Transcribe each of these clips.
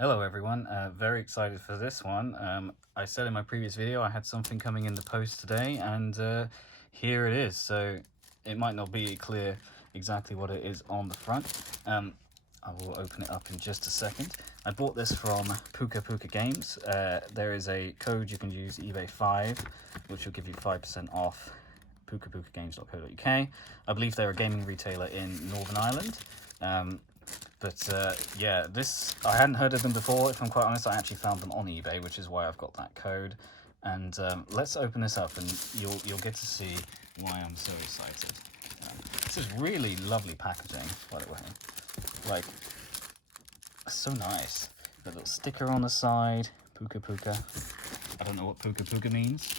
Hello everyone, very excited for this one. I said in my previous video I had something coming in the post today, and here it is. So it might not be clear exactly what it is on the front. I will open it up in just a second. I bought this from Puka Puka Games. There is a code you can use, eBay 5, which will give you 5% off pukapukagames.co.uk. I believe they're a gaming retailer in Northern Ireland. Yeah, this, I hadn't heard of them before. If I'm quite honest, I actually found them on eBay, which is why I've got that code. And let's open this up, and you'll get to see why I'm so excited. This is really lovely packaging, by the way. Like, so nice. The little sticker on the side, Puka Puka. I don't know what Puka Puka means.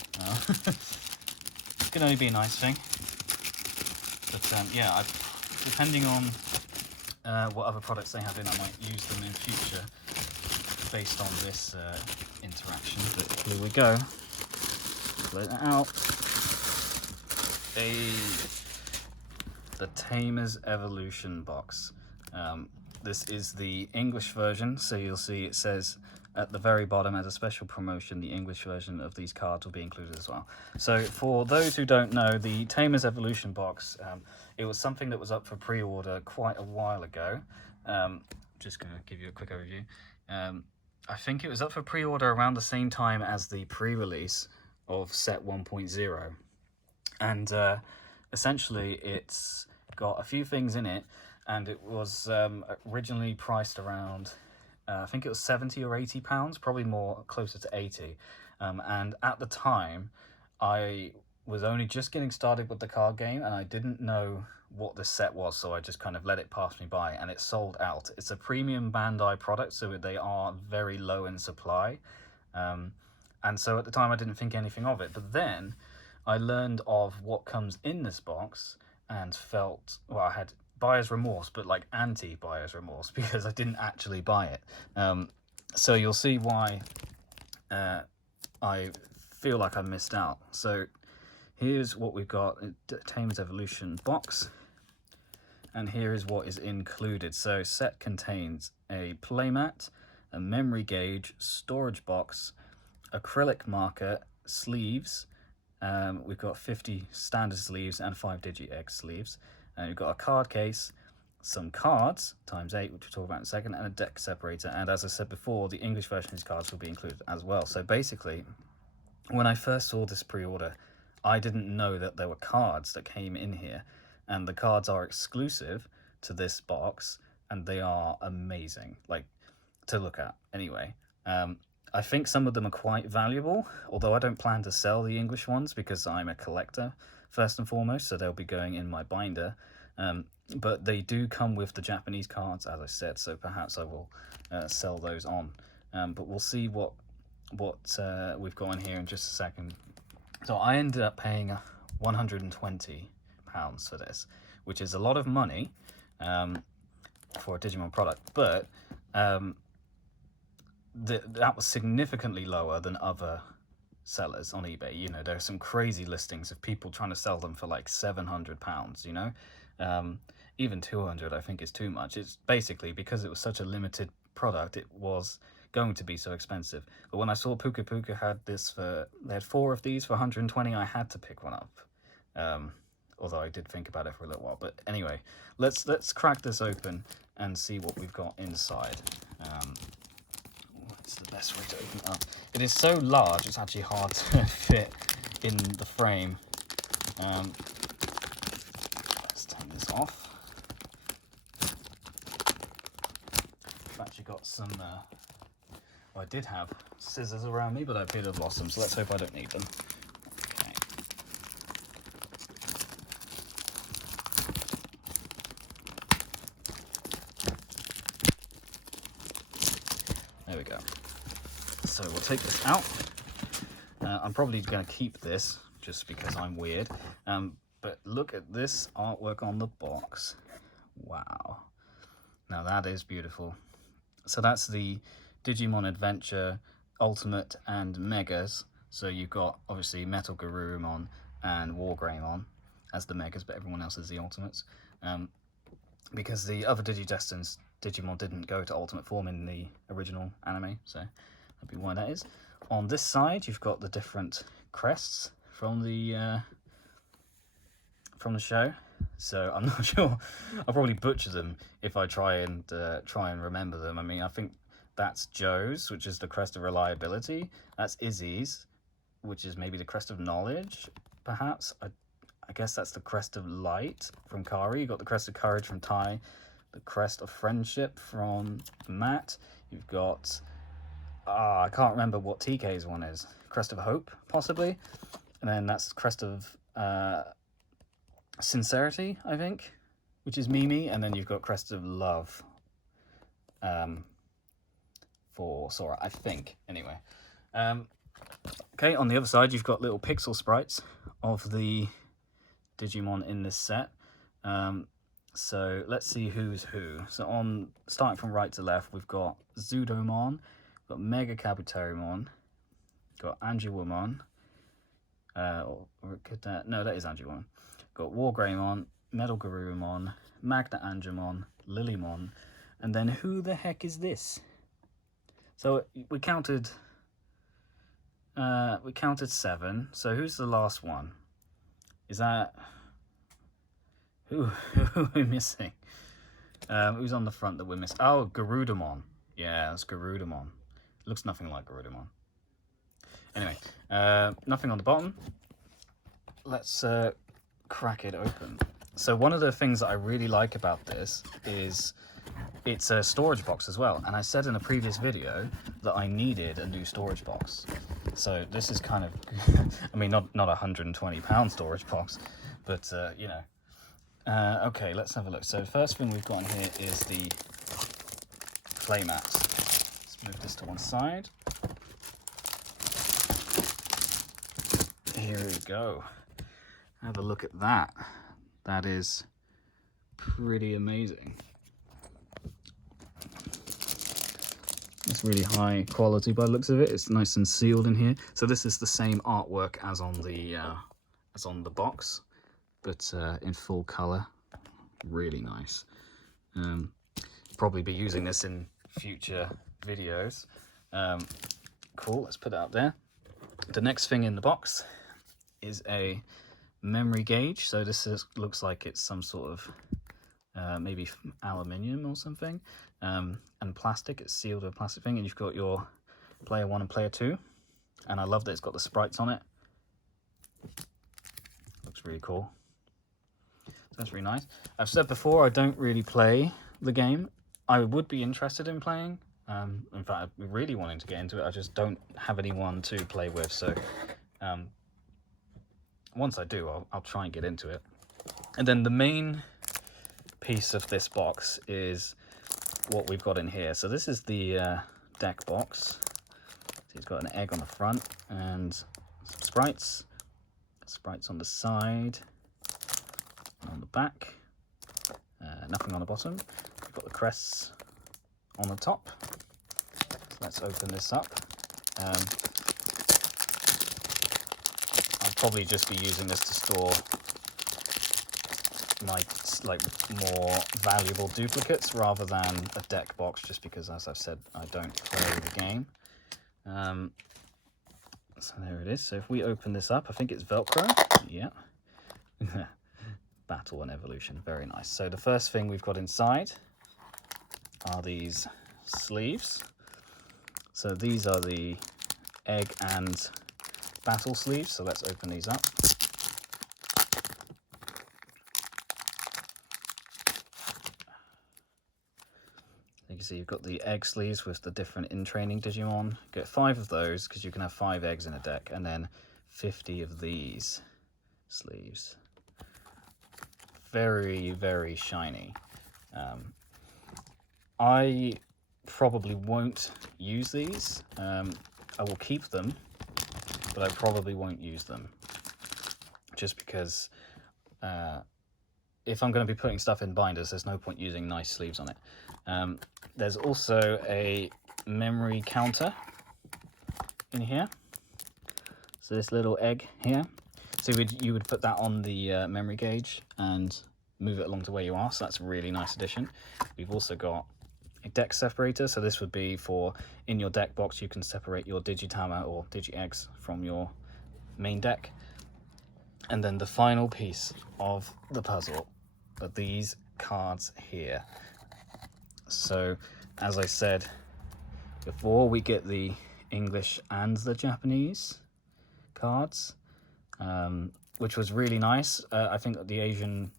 It can only be a nice thing. But yeah, depending on what other products they have in, I might use them in future based on this interaction. But here we go. Blow that out. The Tamer's Evolution box. This is the English version, so you'll see it says at the very bottom, as a special promotion, the English version of these cards will be included as well. So for those who don't know, the Tamer's Evolution box, it was something that was up for pre-order quite a while ago. Just going to give you a quick overview. I think it was up for pre-order around the same time as the pre-release of set 1.0. And essentially it's got a few things in it, and it was originally priced around I think it was 70 or 80 pounds, probably more closer to 80. And at the time, I was only just getting started with the card game, and I didn't know what this set was, so I just kind of let it pass me by, and it sold out. It's a premium Bandai product, so they are very low in supply. And so at the time, I didn't think anything of it. But then I learned of what comes in this box and felt, well, I had buyer's remorse, but like anti-buyer's remorse, because I didn't actually buy it. So you'll see why I feel like I missed out. So here's what we've got, Tamer's Evolution box, and here is what is included. So set contains a playmat, a memory gauge, storage box, acrylic marker, sleeves. We've got 50 standard sleeves and 5 Digi-Egg sleeves. And we've got a card case, some cards, ×8, which we'll talk about in a second, and a deck separator. And as I said before, the English version of these cards will be included as well. So basically, when I first saw this pre-order, I didn't know that there were cards that came in here. And the cards are exclusive to this box, and they are amazing, like, to look at anyway. I think some of them are quite valuable, although I don't plan to sell the English ones because I'm a collector first and foremost, so they'll be going in my binder. But they do come with the Japanese cards, as I said, so perhaps I will sell those on. But we'll see what we've got in here in just a second. So I ended up paying £120 for this, which is a lot of money for a Digimon product, but that was significantly lower than other sellers on eBay. You know, there are some crazy listings of people trying to sell them for like £700, you know. Even 200 I think is too much. It's basically because it was such a limited product, it was going to be so expensive. But when I saw Puka Puka had this they had 4 of these for 120, I had to pick one up. Although I did think about it for a little while. But anyway, let's crack this open and see what we've got inside. What's the best way to open it up? It is so large, it's actually hard to fit in the frame. Let's take this off. I've actually got some, well, I did have scissors around me, but I appear to have lost them, so let's hope I don't need them. Okay. There we go. So we'll take this out. I'm probably going to keep this just because I'm weird. But look at this artwork on the box. Wow. Now that is beautiful. So that's the Digimon Adventure Ultimate and Megas. So you've got obviously Metal Garurumon and Wargreymon as the Megas, but everyone else is the Ultimates. Because the other Digidestins Digimon didn't go to ultimate form in the original anime, so that'd be why that is. On this side, you've got the different crests from the show. So I'm not sure. I'll probably butcher them if I try and remember them. I mean, I think that's Joe's, which is the crest of reliability. That's Izzy's, which is maybe the crest of knowledge, perhaps. I guess that's the crest of light from Kari. You've got the crest of courage from Tai, the crest of friendship from Matt. You've got, I can't remember what TK's one is. Crest of hope, possibly. And then that's the crest of sincerity, I think, which is Mimi. And then you've got crest of love for Sora, I think, anyway. Okay, on the other side, you've got little pixel sprites of the Digimon in this set. So let's see who's who. So starting from right to left, we've got Zudomon, we've got Mega Kabuterimon, we've got Angiwomon, no, that is Angiwomon. Got Wargreymon, Metal Garurumon, Magna Angemon, Lilymon, and then who the heck is this? So we counted 7. So who's the last one? Is that who are we missing? Who's on the front that we're missing? Oh, Garudamon. Yeah, that's Garudamon. Looks nothing like Garudamon. Anyway, nothing on the bottom. Let's crack it open. So one of the things that I really like about this is it's a storage box as well. And I said in a previous video that I needed a new storage box. So this is kind of, I mean, not a £120 storage box, but you know. Okay, let's have a look. So the first thing we've got in here is the playmats. Let's move this to one side. Here we go. Have a look at that. That is pretty amazing. It's really high quality by the looks of it. It's nice and sealed in here. So this is the same artwork as on the box, but in full color. Really nice. Probably be using this in future videos. Cool. Let's put it out there. The next thing in the box is a memory gauge. So this looks like it's some sort of maybe aluminium or something, and plastic. It's sealed with a plastic thing, and you've got your player 1 and player 2, and I love that it's got the sprites on it. Looks really cool. So that's really nice. I've said before I don't really play the game. I would be interested in playing. In fact, I'm really wanting to get into it. I just don't have anyone to play with, so once I do, I'll try and get into it. And then the main piece of this box is what we've got in here. So this is the deck box. So it's got an egg on the front and some sprites. Sprites on the side, on the back, nothing on the bottom. We've got the crests on the top. So let's open this up. I'll probably just be using this to store my more valuable duplicates rather than a deck box, just because, as I've said, I don't play the game. So there it is. So if we open this up, I think it's Velcro. Yeah. Battle and evolution. Very nice. So the first thing we've got inside are these sleeves. So these are the egg and battle sleeves. So let's open these up. You can see you've got the egg sleeves with the different in-training Digimon. Get 5 of those because you can have 5 eggs in a deck, and then 50 of these sleeves. Very, very shiny. I probably won't use these. I will keep them, but I probably won't use them. Just because if I'm going to be putting stuff in binders, there's no point using nice sleeves on it. There's also a memory counter in here. So this little egg here. So you would put that on the memory gauge and move it along to where you are. So that's a really nice addition. We've also got deck separator. So this would be for in your deck box, you can separate your Digitamer or Digi-Eggs from your main deck. And then the final piece of the puzzle are these cards here. So as I said before, we get the English and the Japanese cards, which was really nice. I think that the Asian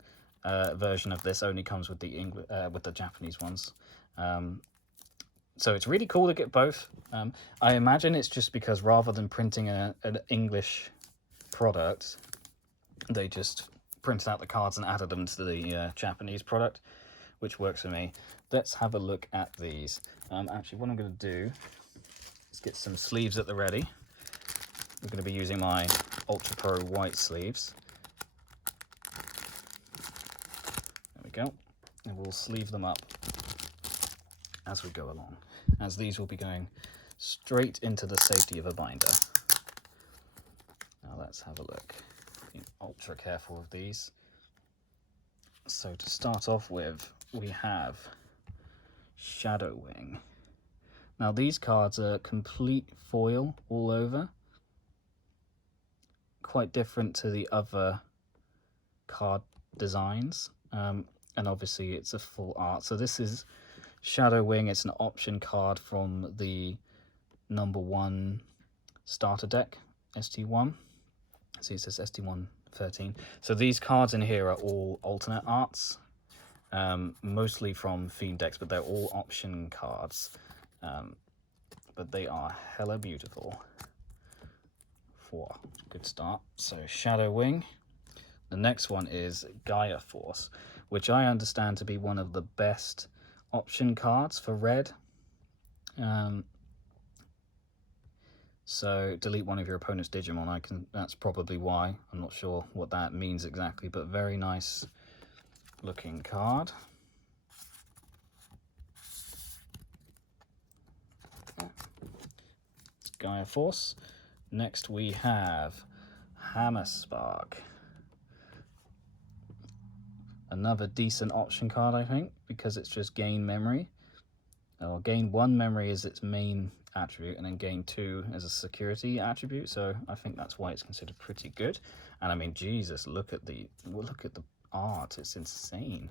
version of this only comes with the Japanese ones. So it's really cool to get both. I imagine it's just because rather than printing an English product, they just printed out the cards and added them to the Japanese product, which works for me. Let's have a look at these. Actually, what I'm going to do is get some sleeves at the ready. I'm going to be using my Ultra Pro white sleeves. There we go. And we'll sleeve them up as we go along, as these will be going straight into the safety of a binder. Now let's have a look. Be ultra careful of these. So to start off with, we have Shadow Wing. Now these cards are complete foil all over. Quite different to the other card designs. And obviously it's a full art. So this is Shadow Wing. It's an option card from the #1 starter deck, ST1. See, it says ST1 13. So these cards in here are all alternate arts, mostly from theme decks, but they're all option cards. But they are hella beautiful for a good start. So Shadow Wing. The next one is Gaia Force, which I understand to be one of the best option cards for red. So delete one of your opponent's Digimon. That's probably why. I'm not sure what that means exactly, but very nice looking card. Gaia Force. Next we have Hammer Spark. Another decent option card, I think, because it's just gain memory. Or gain 1 memory is its main attribute, and then gain 2 as a security attribute. So I think that's why it's considered pretty good. And I mean, Jesus, look at the art. It's insane.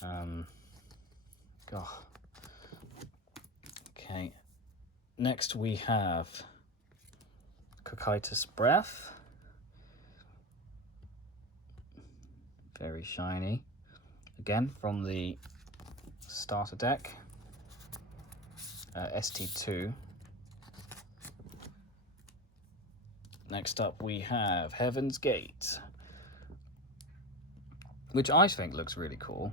God. Okay. Next we have Cocytus Breath. Very shiny. Again, from the starter deck. ST2. Next up we have Heaven's Gate, which I think looks really cool.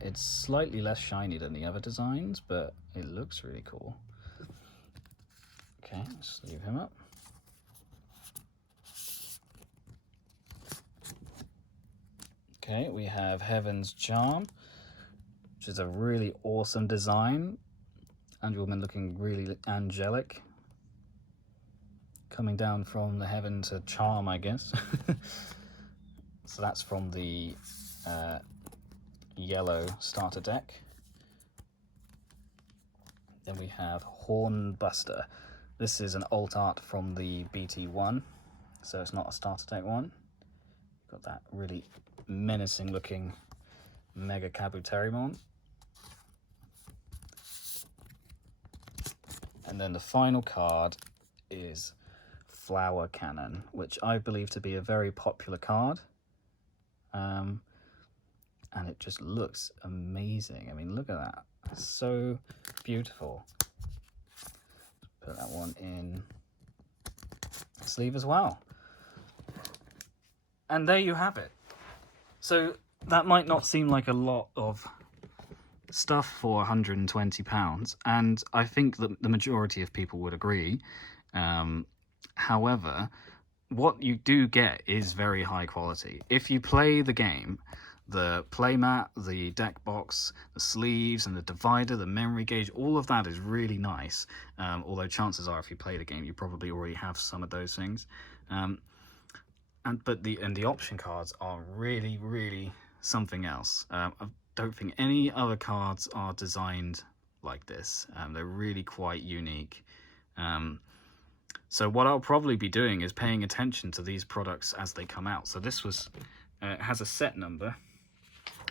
It's slightly less shiny than the other designs, but it looks really cool. Okay, let's leave him up. Okay, we have Heaven's Charm, which is a really awesome design. Angelwoman looking really angelic. Coming down from the heaven to charm, I guess. So that's from the yellow starter deck. Then we have Hornbuster. This is an alt art from the BT1, so it's not a starter deck one. Got that really menacing looking Mega Kabuterimon. And then the final card is Flower Cannon, which I believe to be a very popular card. And it just looks amazing. I mean, look at that. It's so beautiful. Put that one in the sleeve as well. And there you have it. So that might not seem like a lot of stuff for £120, and I think that the majority of people would agree. However, what you do get is very high quality. If you play the game, the playmat, the deck box, the sleeves and the divider, the memory gauge, all of that is really nice. Although chances are if you play the game, you probably already have some of those things. But the option cards are really, really something else. I don't think any other cards are designed like this. They're really quite unique. So what I'll probably be doing is paying attention to these products as they come out. So this was has a set number.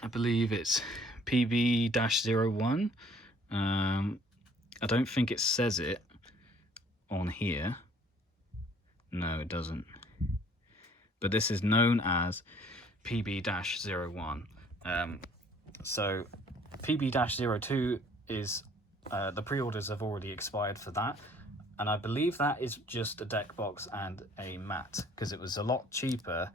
I believe it's PB-01. I don't think it says it on here. No, it doesn't. But this is known as PB-01. So PB-02 is the pre-orders have already expired for that, and I believe that is just a deck box and a mat, because it was a lot cheaper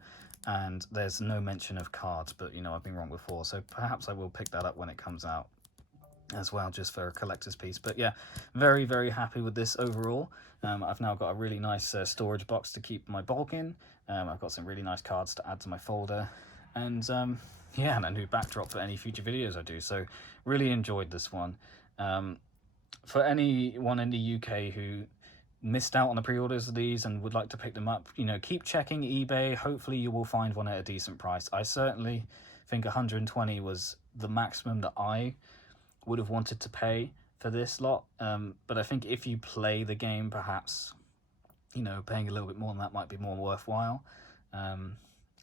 and there's no mention of cards, but you know, I've been wrong before, so perhaps I will pick that up when it comes out as well, just for a collector's piece. But yeah, very, very happy with this overall. I've now got a really nice storage box to keep my bulk in. I've got some really nice cards to add to my folder, and yeah, and a new backdrop for any future videos I do. So really enjoyed this one. For anyone in the UK who missed out on the pre-orders of these and would like to pick them up, you know, keep checking eBay. Hopefully you will find one at a decent price. I certainly think 120 was the maximum that I would have wanted to pay for this lot, but I think if you play the game, perhaps, you know, paying a little bit more than that might be more worthwhile,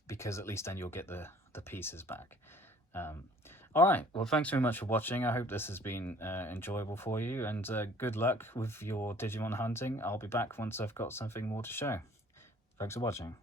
because at least then you'll get the pieces back. All right, well, thanks very much for watching. I hope this has been enjoyable for you, and good luck with your Digimon hunting. I'll be back once I've got something more to show. Thanks for watching.